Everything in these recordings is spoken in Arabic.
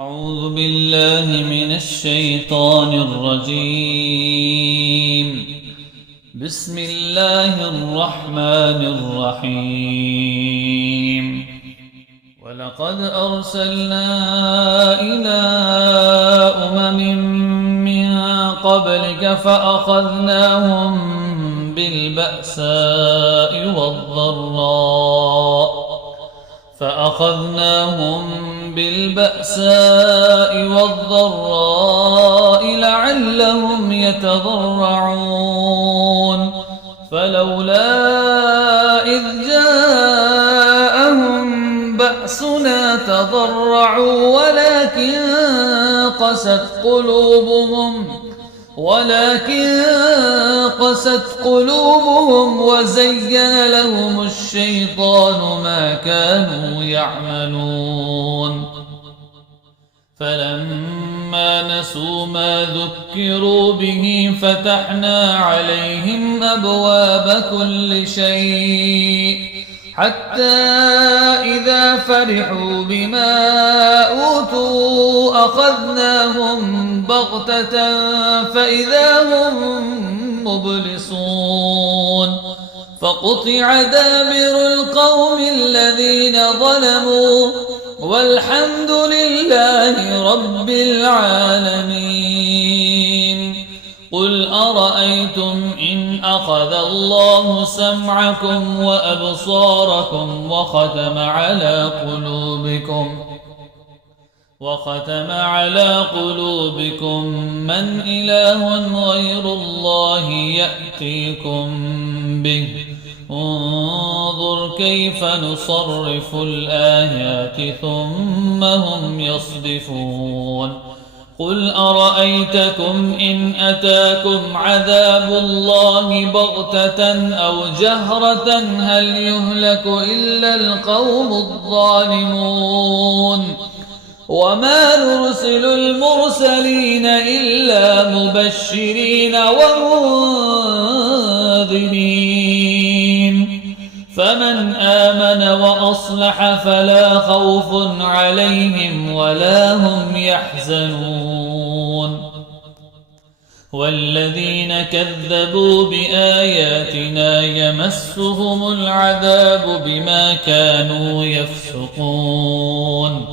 أعوذ بالله من الشيطان الرجيم. بسم الله الرحمن الرحيم. ولقد أرسلنا إلى من قبلك فأخذناهم بالبأساء والضراء لعلهم يتضرعون فلولا إذ جاءهم بأسنا تضرعوا ولكن قست قلوبهم وزين لهم الشيطان ما كانوا يعملون فلما نسوا ما ذكروا به فتحنا عليهم أبواب كل شيء حتى إذا فرحوا بما أوتوا أخذناهم بغتة فإذا هم مبلسون فقطع دابر القوم الذين ظلموا والحمد لله رب العالمين. قل أرأيتم إن أخذ الله سمعكم وأبصاركم وختم على قلوبكم من إله غير الله يأتيكم به انظر كيف نصرف الآيات ثم هم يصدفون. قل أرأيتكم إن أتاكم عذاب الله بغتة أو جهرة هل يهلك إلا القوم الظالمون وما نرسل المرسلين إلا مبشرين ومنذرين فمن آمن وأصلح فلا خوف عليهم ولا هم يحزنون والذين كذبوا بآياتنا يمسهم العذاب بما كانوا يفسقون.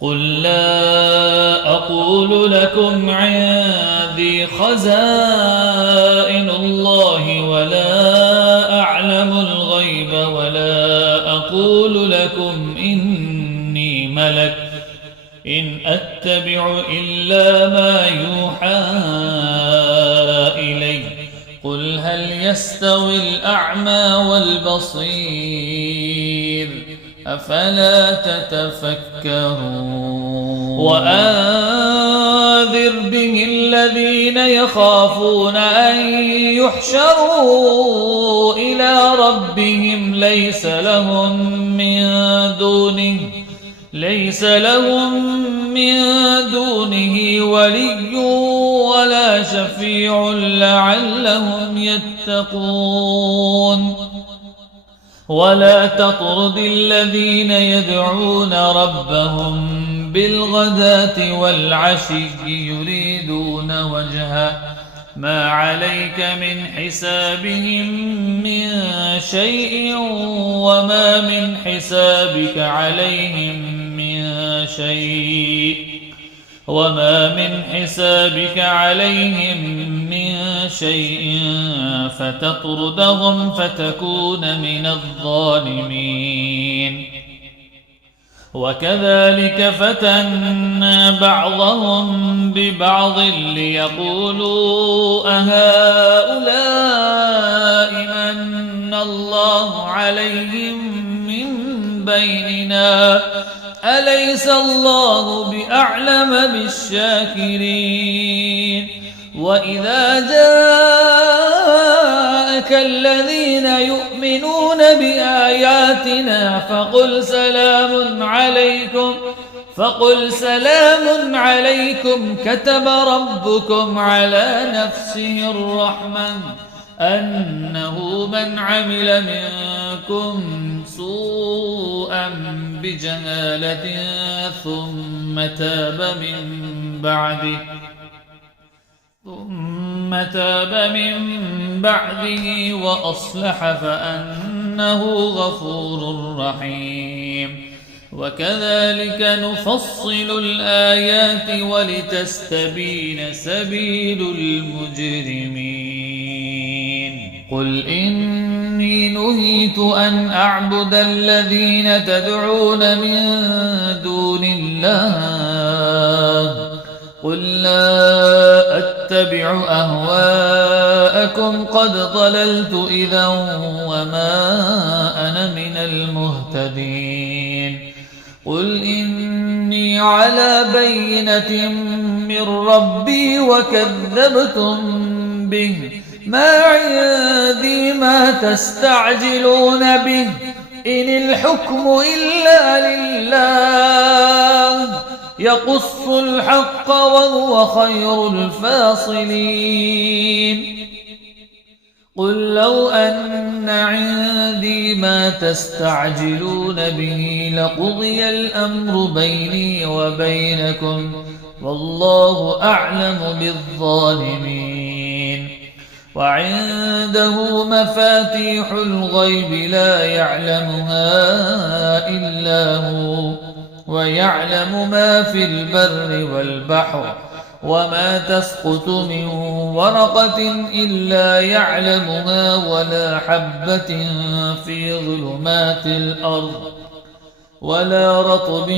قل لا أقول لكم عندي خزائن الله ولا أعلم الغيب ولا أقول لكم إني ملك إن أتبع إلا ما يوحى إلي قل هل يستوي الأعمى والبصير أفلا تتفكرون. وأنذر به الذين يخافون أن يحشروا إلى ربهم ليس لهم من دونه ولي ولا شفيع لعلهم يتقون. ولا تطرد الذين يدعون ربهم بالغداة والعشي يريدون وجهه ما عليك من حسابهم من شيء وما من حسابك عليهم من شيء فتطردهم فتكون من الظالمين. وكذلك فتنا بعضهم ببعض ليقولوا أهؤلاء من الله عليهم من بيننا أليس الله بأعلم بالشاكرين. وإذا جاءك الذين يؤمنون بآياتنا فقل سلام عليكم كتب ربكم على نفسه الرحمة أنه من عمل منكم سوءا بجهالة ثم تاب من بعده وأصلح فأنه غفور رحيم. وكذلك نفصل الآيات ولتستبين سبيل المجرمين. قل إني نهيت أن أعبد الذين تدعون من دون الله قل لا أتبع أهواءكم قد ضللت إذا وما أنا من المهتدين. قل إني على بينة من ربي وكذبتم به ما عندي ما تستعجلون به إن الحكم إلا لله يقص الحق وهو خير الفاصلين. قل لو أن عندي ما تستعجلون به لقضي الأمر بيني وبينكم والله أعلم بالظالمين. وعنده مفاتيح الغيب لا يعلمها إلا هو ويعلم ما في البر والبحر وما تسقط من ورقة إلا يعلمها ولا حبة في ظلمات الأرض ولا رطب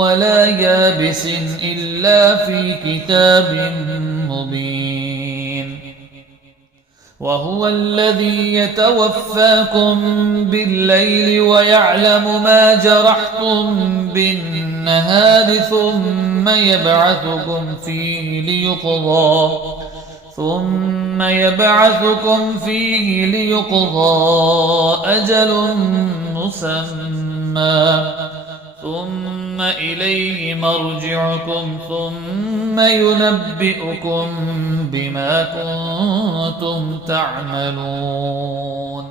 ولا يابس إلا في كتاب مبين. وهو الذي يتوفاكم بالليل ويعلم ما جرحتم بالنهار ثم يبعثكم فيه ليقضى أجل مسمى ثم إليه مرجعكم ثم ينبئكم بما كنتم تعملون.